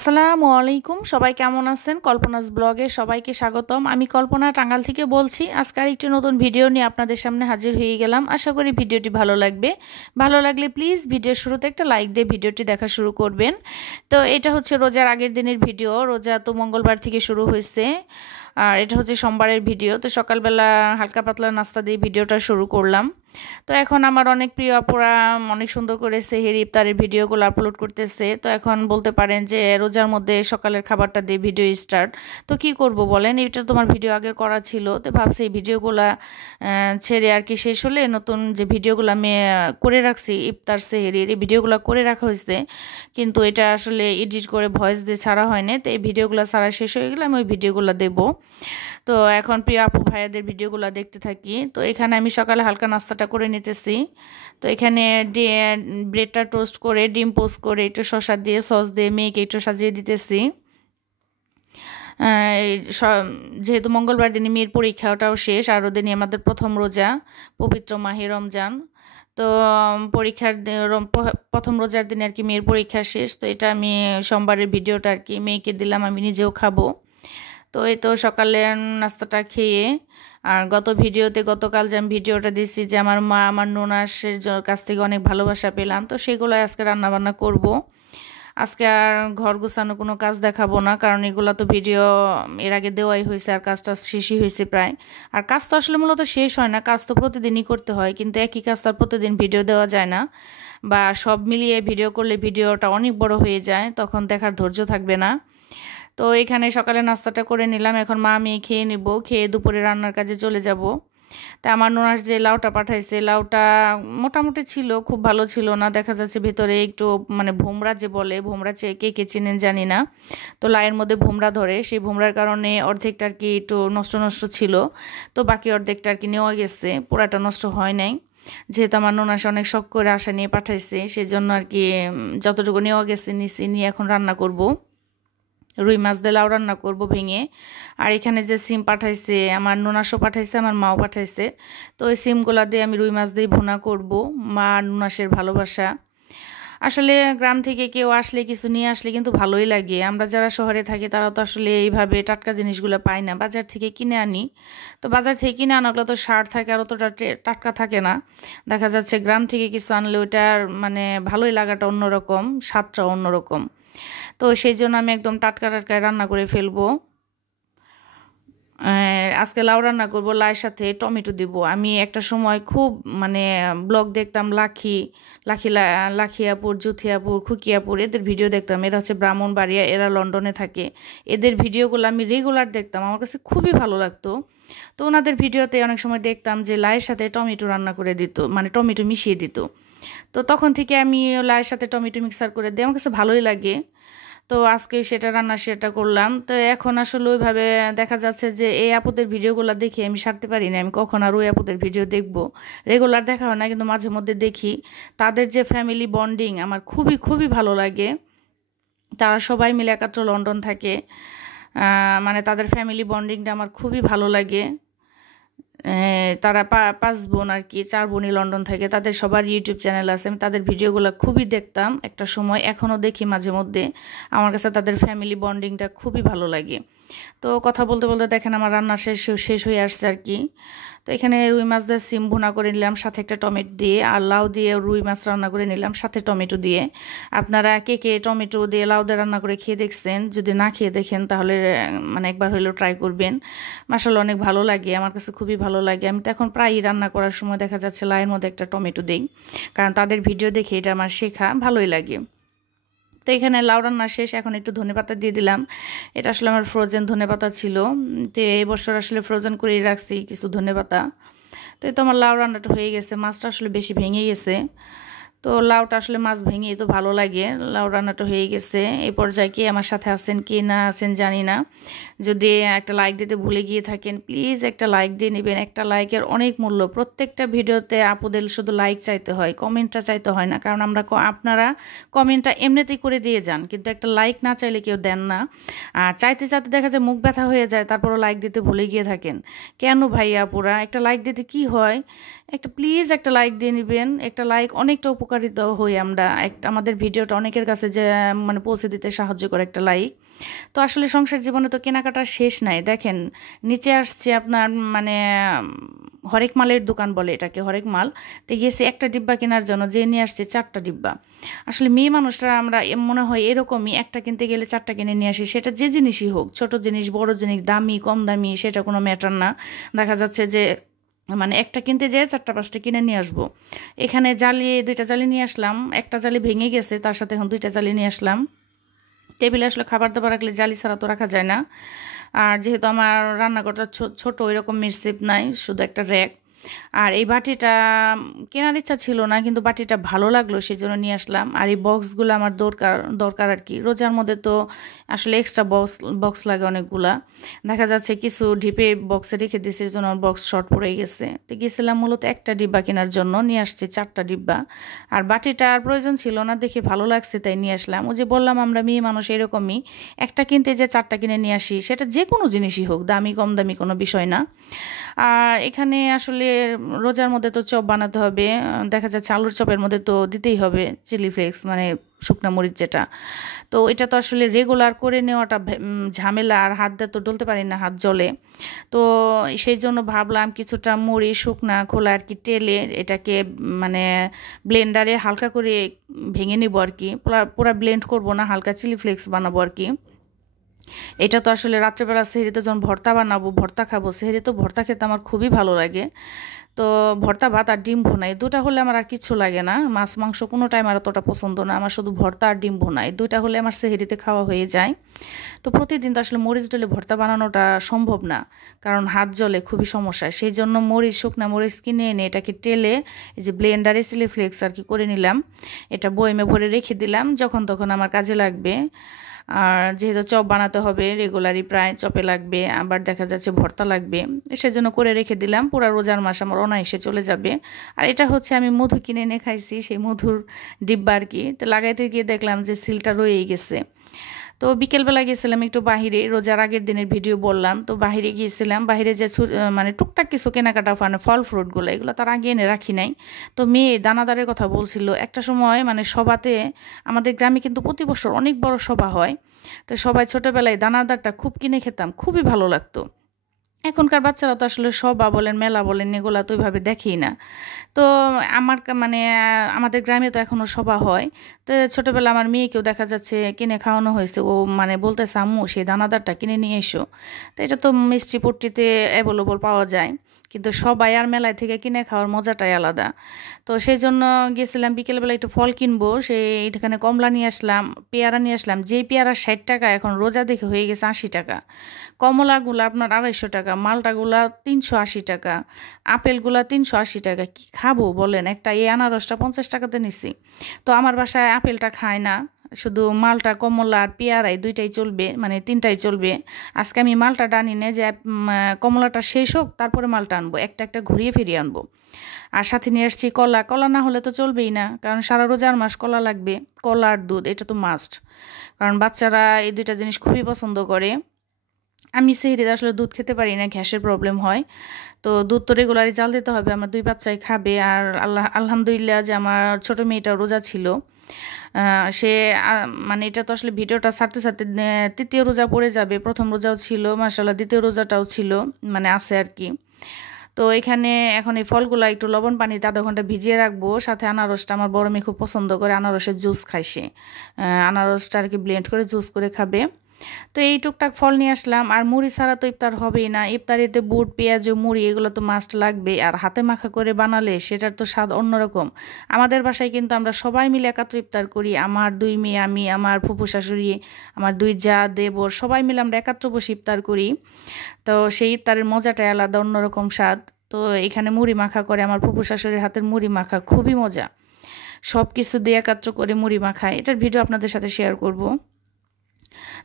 আসসালামু আলাইকুম। সবাই কেমন আছেন? কল্পনাস ব্লগে সবাইকে স্বাগতম। আমি কল্পনা টাঙ্গাইল থেকে বলছি। আজকে আরেকটি নতুন ভিডিও নিয়ে আপনাদের সামনে হাজির হয়ে গেলাম। আশা করি ভিডিওটি ভালো লাগবে। ভালো লাগলে প্লিজ ভিডিওর শুরুতে একটা লাইক দিয়ে ভিডিওটি দেখা শুরু করবেন। তো এটা হচ্ছে রোজার আগের দিনের ভিডিও। রোজা তো মঙ্গলবার থেকে শুরু হয়েছে। আর এটা হচ্ছে সোমবারের ভিডিও। তো সকালবেলা হালকা পাতলা নাস্তা দিয়ে ভিডিওটা শুরু করলাম। তো এখন আমার অনেক প্রিয় আপুরা অনেক সুন্দর করে সেহরি ইফতারের ভিডিওগুলো আপলোড করতেছে। তো এখন বলতে পারেন যে রোজার মধ্যে সকালের খাবারটা দিয়ে ভিডিও স্টার্ট। তো কি করব বলেন, এটা তোমার ভিডিও আগে করা ছিল, তো ভাবছি এই ভিডিওগুলা ছেড়ে আর কি শেষ হলে নতুন যে ভিডিওগুলো আমি করে রাখছি ইফতার সেহরির এই ভিডিওগুলো করে রাখা হয়েছে, কিন্তু এটা আসলে এডিট করে ভয়েস দিয়ে ছাড়া হয়নি। তো এই ভিডিওগুলো ছাড়া শেষ হয়ে গেলে আমি ওই ভিডিওগুলো দেবো। তো এখন প্রিয় আপু ভাইয়াদের ভিডিওগুলো দেখতে থাকি। তো এখানে আমি সকালে হালকা নাস্তাটা করে নিতেছি। তো এখানে ব্রেডটা টোস্ট করে ডিম পোস্ট করে একটু শসা দিয়ে সস দিয়ে মেয়েকে একটু সাজিয়ে দিতেছি। এই যেহেতু মঙ্গলবার দিনে মেয়ের পরীক্ষা ওটাও শেষ, আর ওদিনই আমাদের প্রথম রোজা, পবিত্র মাহে রমজান। তো প্রথম রোজার দিনে আর কি মেয়ের পরীক্ষা শেষ। তো এটা আমি সোমবারের ভিডিওটা আর কি মেয়েকে দিলাম, আমি নিজেও খাবো। তো এই তো সকালে নাস্তাটা খেয়ে, আর গতকাল যে আমি ভিডিওটা দিচ্ছি যে আমার মা আমার ননাসের কাছ থেকে অনেক ভালোবাসা পেলাম, তো সেগুলো আজকে রান্নাবান্না করব। আজকে আর ঘর গোছানো কোনো কাজ দেখাবো না, কারণ এগুলো তো ভিডিও এর আগে দেওয়াই হয়েছে, আর কাজটা শেষই হয়েছে প্রায়। আর কাজ তো আসলে মূলত শেষ হয় না, কাজ তো প্রতিদিনই করতে হয়, কিন্তু একই কাজ তো আর প্রতিদিন ভিডিও দেওয়া যায় না, বা সব মিলিয়ে ভিডিও করলে ভিডিওটা অনেক বড় হয়ে যায়, তখন দেখার ধৈর্য থাকবে না। তো এখানে সকালে নাস্তাটা করে নিলাম, এখন মা আমি খেয়ে নিব, খেয়ে দুপুরে রান্নার কাজে চলে যাব। তা আমার ননাস যে লাউটা পাঠাইছে, লাউটা মোটামুটি ছিল, খুব ভালো ছিল না, দেখা যাচ্ছে ভিতরে একটু মানে ভোমরা যে বলে, ভোমরা কে কে চিনেন জানি না। তো লাউয়ের মধ্যে ভোমরা ধরে, সেই ভোমরার কারণে অর্ধেকটা আর কি একটু নষ্ট নষ্ট ছিল। তো বাকি অর্ধেকটা আর কি নেওয়া গেছে, পুরাটা নষ্ট হয় নাই। যেহেতু আমার ননাস অনেক শখ করে আশা নিয়ে পাঠাইছে, সেই জন্য আর কি যতটুকু নেওয়া গেছে নিচে নিয়ে এখন রান্না করব। রুই মাছ দিয়ে লাউ রান্না করবো ভেঙে। আর এখানে যে সিম পাঠাইছে আমার ননাসও পাঠাইছে, আমার মাও পাঠাইছে। তো ওই সিমগুলা দিয়ে আমি রুই মাছ দিয়ে ভুনা করব। মা আর ননাসের ভালোবাসা। আসলে গ্রাম থেকে কেউ আসলে কিছু নিয়ে আসলে কিন্তু ভালোই লাগে। আমরা যারা শহরে থাকি তারা তো আসলে এইভাবে টাটকা জিনিসগুলো পাই না, বাজার থেকে কিনে আনি। তো বাজার থেকে কিনে আনাগুলো তো সার থাকে, আর অতটা টাটকা থাকে না। দেখা যাচ্ছে গ্রাম থেকে কিছু আনলে ওইটার মানে ভালোই লাগাটা অন্যরকম, স্বাদটাও অন্যরকম। তো সেই জন্য আমি একদম টাটকা টাটকায় রান্না করে ফেলবো। আজকে লাউ রান্না করবো, লাউয়ের সাথে টমেটো দিব। আমি একটা সময় খুব মানে ব্লগ দেখতাম, লাখিয়াপুর, জুথিয়াপুর, খুকিয়াপুর, এদের ভিডিও দেখতাম। এরা হচ্ছে ব্রাহ্মণবাড়িয়া, এরা লন্ডনে থাকে। এদের ভিডিওগুলো আমি রেগুলার দেখতাম, আমার কাছে খুবই ভালো লাগতো। তো ওনাদের ভিডিওতে অনেক সময় দেখতাম যে লাউয়ের সাথে টমেটো রান্না করে দিত, মানে টমেটো মিশিয়ে দিত। তো তখন থেকে আমি লাউয়ের সাথে টমেটো মিক্সার করে দিই, আমার কাছে ভালোই লাগে। তো আজকে সেটা করলাম। তো এখন আসলে ওইভাবে দেখা যাচ্ছে যে এই আপুদের ভিডিওগুলো দেখে আমি সারতে পারি না, আমি কখন আর ওই আপুদের ভিডিও দেখব। রেগুলার দেখা হয় না, কিন্তু মাঝে মধ্যে দেখি। তাদের যে ফ্যামিলি বন্ডিং আমার খুবই খুবই ভালো লাগে। তারা সবাই মিলে একাত্র লন্ডন থাকে, মানে তাদের ফ্যামিলি বন্ডিংটা আমার খুবই ভালো লাগে। তারা পাঁচ বোন আর কি, চার বোনই লন্ডন থাকে, তাদের সবার ইউটিউব চ্যানেল আছে। আমি তাদের ভিডিওগুলো খুবই দেখতাম একটা সময়, এখনও দেখি মাঝে মধ্যে। আমার কাছে তাদের ফ্যামিলি বন্ডিংটা খুবই ভালো লাগে। তো কথা বলতে বলতে দেখেন আমার রান্না শেষ হয়ে আসছে আর কি। তো এখানে রুই মাছ দিয়ে সিম ভুনা করে নিলাম, সাথে একটা টমেটো দিয়ে, আর লাউ দিয়ে রুই মাছ রান্না করে নিলাম সাথে টমেটো দিয়ে। আপনারা কে কে টমেটো দিয়ে লাউ দিয়ে রান্না করে খেয়ে দেখছেন? যদি না খেয়ে দেখেন তাহলে মানে একবার হলেও ট্রাই করবেন। মাশাআল্লাহ অনেক ভালো লাগে, আমার কাছে খুবই ভালো লাগে। আমি তো এখন প্রায়ই রান্না করার সময় দেখা যাচ্ছে লাউয়ের মধ্যে একটা টমেটো দিই, কারণ তাদের ভিডিও দেখে এটা আমার শেখা, ভালোই লাগে। তো এখানে লাউ রান্না শেষ, এখন একটু ধনেপাতা দিয়ে দিলাম। এটা আসলে আমার ফ্রোজেন ধনেপাতা ছিল, তো এই বছর আসলে ফ্রোজেন করেই রাখছি কিছু ধনেপাতা। তো এই তো আমার লাউ রান্নাটা হয়ে গেছে, মাছটা আসলে বেশি ভেঙে গেছে। তো লাউটা আসলে মাছ ভেঙেই তো ভালো লাগে। লাউ রান্নাটা হয়ে গেছে। এই পর্যায়ে কে আমার সাথে আছেন কি না আছেন জানি না। যদি একটা লাইক দিতে ভুলে গিয়ে থাকেন প্লিজ একটা লাইক দিয়ে নেবেন। একটা লাইকের অনেক মূল্য। প্রত্যেকটা ভিডিওতে আপুদের শুধু লাইক চাইতে হয়, কমেন্টটা চাইতে হয় না, কারণ আপনারা কমেন্টটা এমনিতেই করে দিয়ে যান, কিন্তু একটা লাইক না চাইলে কেউ দেন না। আর চাইতে চাইতে দেখা যায় মুখ ব্যথা হয়ে যায়, তারপরও লাইক দিতে ভুলে গিয়ে থাকেন। কেন ভাই আপুরা, একটা লাইক দিতে কি হয়? একটা প্লিজ একটা লাইক দিয়ে নেবেন। একটা লাইক অনেকটা উপকার উপকারিত হই আমরা। আমাদের ভিডিওটা অনেকের কাছে যে মানে পৌঁছে দিতে সাহায্য করে একটা লাইক। তো আসলে সংসার জীবনে তো কেনাকাটার শেষ নাই। দেখেন নিচে আসছে আপনার মানে হরেক মালের দোকান বলে এটাকে, হরেক মাল। তো গেছি একটা ডিব্বা কেনার জন্য, যে নিয়ে আসছে 4টা ডিব্বা। আসলে মেয়ে মানুষরা আমরা মনে হয় এরকমই, একটা কিনতে গেলে 4টা কিনে নিয়ে আসি। সেটা যে জিনিসই হোক, ছোট জিনিস বড় জিনিস, দামি কম দামি, সেটা কোনো ম্যাটার না। দেখা যাচ্ছে যে মানে একটা কিনতে যেয়ে 4টা 5টা কিনে নিয়ে আসবো। এখানে জালি 2টা জালি নিয়ে আসলাম, একটা জালি ভেঙে গেছে, তার সাথে এখন 2টা জালি নিয়ে আসলাম। টেবিলে আসলে খাবার দাবার রাখলে জালি ছাড়া তো রাখা যায় না। আর যেহেতু আমার রান্নাঘরটা ছোট, ওইরকম মিরসিপ নাই, শুধু একটা র্যাক। আর এই বাটিটা কেনার ইচ্ছা ছিল না, কিন্তু বাটিটা ভালো লাগলো সেই জন্য নিয়ে আসলাম। আর এই বক্সগুলো আমার দরকার আর কি। রোজার মধ্যে তো আসলে এক্সট্রা বক্স লাগে অনেকগুলা। দেখা যাচ্ছে কিছু ঢিপে বক্সে রেখে দিয়েছে, এই জন্য বক্স শর্ট পড়ে গেছে। তো গেছিলাম মূলত একটা ডিব্বা কেনার জন্য, নিয়ে আসছি 4টা ডিব্বা। আর বাটিটার প্রয়োজন ছিল না, দেখে ভালো লাগছে তাই নিয়ে আসলাম। ওই যে বললাম আমরা মেয়ে মানুষ এরকমই, একটা কিনতে যে 4টা কিনে নিয়ে আসি, সেটা যে কোনো জিনিসই হোক, দামি কম দামি কোনো বিষয় না। আর এখানে আসলে রোজার মধ্যে তো চপ বানাতে হবে। দেখা যাচ্ছে আলুর চপের মধ্যে তো দিতেই হবে চিলি ফ্লেক্স, মানে শুকনা মরিচ যেটা। তো এটা তো আসলে রেগুলার করে নেওয়াটা ঝামেলা, আর হাত দিয়ে তো ডলতে পারি না, হাত জ্বলে। তো সেই জন্য ভাবলাম কিছুটা মুড়ি শুকনা খোলা আর কি টেলে এটাকে মানে ব্লেন্ডারে হালকা করে ভেঙে নিব আর কি। পুরা ব্লেন্ড করব না, হালকা চিলি ফ্লেক্স বানাবো আর কি। এটা তো আসলে রাত্রেবেলা সেহরিতে যখন ভর্তা বানাবো, ভর্তা খাবো, সেহরি তো ভর্তা খেতে আমার খুবই ভালো লাগে। তো ভর্তা ভাত আর ডিম ভুনা, এই 2টা হলে আমার আর কিছু লাগে না। মাছ মাংস কোনো টাইম আর অতটা পছন্দ না আমার, শুধু ভর্তা আর ডিম ভুনা, এই 2টা হলে আমার সেহরিতে খাওয়া হয়ে যায়। তো প্রতিদিন তো আসলে মরিচ ডলে ভর্তা বানানোটা সম্ভব না, কারণ হাত জ্বলে, খুবই সমস্যা। সেই জন্য শুকনা মরিচ কিনে এনে এটাকে টেলে এই যে ব্লেন্ডারে চিলি ফ্লেক্স আর কি করে নিলাম। এটা বয়মে ভরে রেখে দিলাম, যখন তখন আমার কাজে লাগবে। আর যেহেতু চপ বানাতে হবে রেগুলারই, প্রায় চপে লাগবে, আবার দেখা যাচ্ছে ভর্তা লাগবে, সেজন্য করে রেখে দিলাম। পুরা রোজার মাস আমার অনায়াসে চলে যাবে। আর এটা হচ্ছে আমি মধু কিনে এনে খাইছি, সেই মধুর ডিব্বা আর কি। তো লাগাইতে গিয়ে দেখলাম যে সিলটা রয়েই গেছে। তো বিকেলবেলা গিয়েছিলাম একটু বাহিরে, রোজার আগের দিনের ভিডিও বললাম, তো বাহিরে গিয়েছিলাম। বাহিরে যে মানে টুকটাক কিছু কেনাকাটা, মানে ফল ফ্রুটগুলো, এগুলো তার আগে এনে রাখি নাই। তো মেয়ে দানাদারের কথা বলছিল, একটা সময় মানে সভাতে, আমাদের গ্রামে কিন্তু প্রতি বছর অনেক বড় সভা হয়। তো সবাই ছোটোবেলায় দানাদারটা খুব কিনে খেতাম, খুবই ভালো লাগতো। এখনকার বাচ্চারা তো আসলে সভা বলেন মেলা বলেন এগুলা তো ওইভাবে দেখেই না। তো মানে আমাদের গ্রামে তো এখনও সভা হয়। তো ছোটোবেলা আমার মেয়েকেও দেখা যাচ্ছে কিনে খাওয়ানো হয়েছে, ও মানে বলতেছে আম্মু সেই দানাদারটা কিনে নিয়ে এসো। তো এটা তো মিষ্টি পট্টিতে অ্যাভেলেবল পাওয়া যায়, কিন্তু সবাই আর মেলায় থেকে কিনে খাওয়ার মজাটাই আলাদা। তো সেই জন্য গেছিলাম বিকেলবেলা একটু ফল কিনবো, এখানে কমলা নিয়ে আসলাম, পেয়ারা নিয়ে আসলাম। যেই পেয়ারা 60 টাকা, এখন রোজা দেখে হয়ে গেছে 80 টাকা। কমলাগুলো আপনার 250 টাকা, মালটাগুলা 380 টাকা, আপেলগুলা 380 টাকা। কি খাবো বলেন, একটা এই আনারসটা 50 টাকাতে নিছি। তো আমার বাসায় আপেলটা খায় না, শুধু মালটা কমলা আর পেয়ারাই 2টাই চলবে, মানে 3টাই চলবে। আজকে আমি মালটা আনি না, যে কমলাটা শেষ হোক তারপরে মালটা আনবো, একটা একটা ঘুরিয়ে ফিরিয়ে আনবো। আর সাথে নিয়ে আসছি কলা। কলা না হলে তো চলবেই না, কারণ সারা রোজার মাস কলা লাগবে। কলা আর দুধ এটা তো মাস্ট, কারণ বাচ্চারা এই 2টা জিনিস খুবই পছন্দ করে। আমি সেহরিতে আসলে দুধ খেতে পারি না, গ্যাসের প্রবলেম হয়। তো দুধ তো রেগুলারই জাল দিতে হবে, আমার 2 বাচ্চাই খাবে। আর আলহামদুলিল্লাহ যে আমার ছোটো মেয়েটা রোজা ছিল। সে মানে এটা তো আসলে ভিডিওটা ছাড়তে ছাড়তে 3য় রোজা পড়ে যাবে। প্রথম রোজাও ছিল মাশাআল্লাহ, 2য় রোজাটাও ছিল, মানে আছে আর কি। তো এখানে এখন এই ফলগুলো একটু লবণ পানিতে আধা ঘন্টা ভিজিয়ে রাখবো। সাথে আনারসটা আমার বড় মেয়ে খুব পছন্দ করে, আনারসের জুস খায় সে। আনারসটা আর কি ব্লেন্ড করে জুস করে খাবে। তো এই টুকটাক ফল নিয়ে আসলাম। আর মুড়ি ছাড়া তো ইফতার হবেই না, ইফতারিতে বুট পেঁয়াজ মুড়ি এগুলো তো মাস্ট লাগবে। আর হাতে মাখা করে বানালে সেটার তো স্বাদ অন্যরকম। আমাদের বাসায় কিন্তু আমরা সবাই মিলে একাত্র ইফতার করি, আমার 2 মেয়ে, আমি, আমার ফুফু শাশুড়ি, আমার 2 জা দেবর, সবাই মিলে আমরা একাত্র বসে ইফতার করি। তো সেই ইফতারের মজাটাই আলাদা, অন্যরকম স্বাদ। তো এখানে মুড়ি মাখা করে, আমার ফুফু শাশুড়ির হাতের মুড়ি মাখা খুবই মজা। সব কিছু দিয়ে একাত্র করে মুড়ি মাখায়, এটার ভিডিও আপনাদের সাথে শেয়ার করব।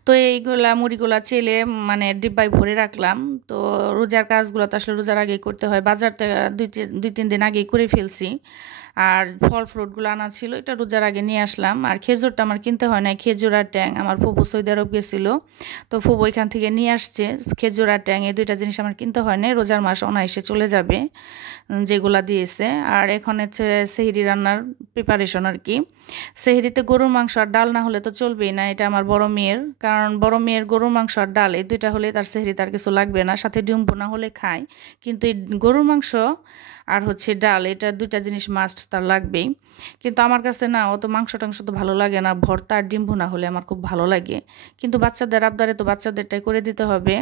তো এইগুলা মুড়িগুলা চেলে মানে ডিব্বায় ভরে রাখলাম। তো রোজার কাজগুলো তো আসলে রোজার আগেই করতে হয়, বাজার থেকে 2-3 দিন আগেই করে ফেলছি। আর ফল ফ্রুটগুলো আনা ছিল, এটা রোজার আগে নিয়ে আসলাম। আর খেজুরটা আমার কিনতে হয় না, খেজুর আর ট্যাং আমার ফুপু সৌদি আরব গেছিলো, তো ফুপু এখান থেকে নিয়ে আসছে। খেজুর আর ট্যাং এই দুইটা জিনিস আমার কিনতে হয় না, রোজার মাস অনায়াসে চলে যাবে যেগুলা দিয়েছে। আর এখন হচ্ছে সেহরি রান্নার প্রিপারেশন আর কি। সেহরিতে গরুর মাংস আর ডাল না হলে তো চলবেই না, এটা আমার বড় মেয়ের, কারণ বড় মেয়ের গরুর মাংস আর ডাল এই দুইটা হলে তার সেহরিতে আর কিছু লাগবে না, সাথে ডিম ভুনা হলে খায়। কিন্তু এই গরুর মাংস আর হচ্ছে ডাল, এটা দুইটা জিনিস মাস্ট তার লাগবেই। কিন্তু আমার কাছে না অত মাংস টাংস তো ভালো লাগে না, ভর্তা আর ডিম ভুনা হলে আমার খুব ভালো লাগে। কিন্তু বাচ্চাদের আবদারে তো বাচ্চাদেরটাই করে দিতে হবে।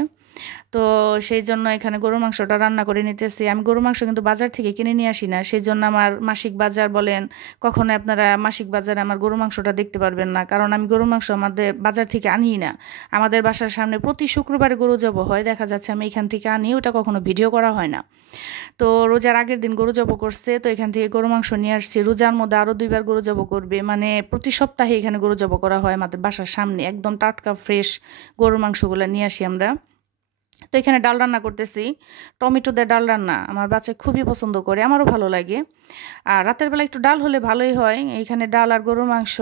তো সেই জন্য এখানে গরুর মাংসটা রান্না করে নিতেছি। আমি গরুর মাংস কিন্তু বাজার থেকে কিনে নিয়ে আসি না, সেই জন্য আমার মাসিক বাজার বলেন, কখনো আপনারা মাসিক বাজারে আমার গরুর মাংসটা দেখতে পারবেন না, কারণ আমি গরুর মাংস আমাদের বাজার থেকে আনিই না। আমাদের বাসার সামনে প্রতি শুক্রবারে গরু জব হয়, দেখা যাচ্ছে আমি এখান থেকে আনি, ওটা কখনো ভিডিও করা হয় না। তো রোজার আগের দিন গরু জব করছে, তো এখান থেকে গরু মাংস নিয়ে আসছি। রোজার মধ্যে আরও 2বার গরু জব করবে, মানে প্রতি সপ্তাহে এখানে গরু জব করা হয় আমাদের বাসার সামনে, একদম টাটকা ফ্রেশ গরুর মাংসগুলো নিয়ে আসি আমরা। তো এখানে ডাল রান্না করতেছি, টমেটো দিয়ে ডাল রান্না আমার বাচ্চা খুবই পছন্দ করে, আমারও ভালো লাগে। আর রাতের বেলা একটু ডাল হলে ভালোই হয়। এইখানে ডাল আর গরুর মাংস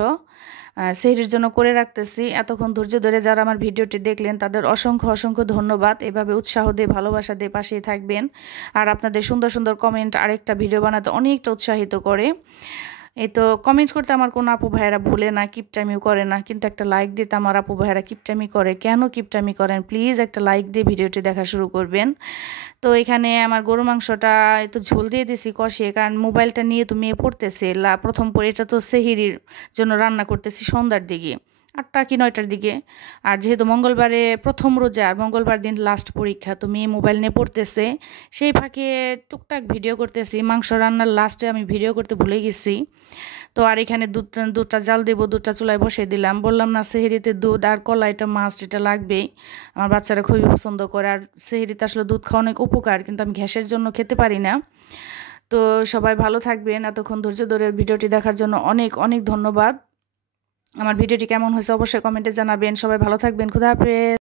সেহরির জন্য করে রাখতেছি। এতক্ষণ ধৈর্য ধরে যারা আমার ভিডিওটি দেখলেন তাদের অসংখ্য অসংখ্য ধন্যবাদ। এভাবে উৎসাহ দিয়ে ভালোবাসা দিয়ে পাশেই থাকবেন। আর আপনাদের সুন্দর সুন্দর কমেন্ট আরেকটা ভিডিও বানাতে অনেকটা উৎসাহিত করে। এই তো কমেন্ট করতে আমার কোনো আপু ভাইয়েরা ভুলে না, কিপটামিও করে না, কিন্তু একটা লাইক দিতে আমার আপু ভাইয়েরা কিপটামি করে। কেন কিপটামি করেন প্লিজ একটা লাইক দিয়ে ভিডিওটি দেখা শুরু করবেন। তো এখানে আমার গরু মাংসটা একটু ঝোল দিয়ে দিছি কষিয়ে, কারণ মোবাইলটা নিয়ে তো মেয়ে পড়তেছে প্রথম পরে, এটা তো সেহরির জন্য রান্না করতেছি সন্ধ্যার দিকে 8টা কি 9টার দিকে। আর যেহেতু মঙ্গলবারে প্রথম রোজা আর মঙ্গলবার দিন লাস্ট পরীক্ষা, তো মেয়ে মোবাইল নিয়ে পড়তেছে, সেই ফাঁকে টুকটাক ভিডিও করতেছি। মাংস রান্নার লাস্টে আমি ভিডিও করতে ভুলে গেছি। তো আর এখানে দুধটা জাল দেবো, দুধটা চুলায় বসিয়ে দিলাম। বললাম না সেহরিতে দুধ আর কলা এটা মাস্ট, এটা লাগবেই। আমার বাচ্চারা খুবই পছন্দ করে। আর সেহরিতে আসলে দুধ খাওয়া অনেক উপকার, কিন্তু আমি গ্যাসের জন্য খেতে পারি না। তো সবাই ভালো থাকবেন, এতক্ষণ ধৈর্য ধরে ভিডিওটি দেখার জন্য অনেক অনেক ধন্যবাদ। আমার ভিডিওটি কেমন হয়েছে অবশ্যই কমেন্টে জানাবেন। সবাই ভালো থাকবেন, খুদা হাফেজ।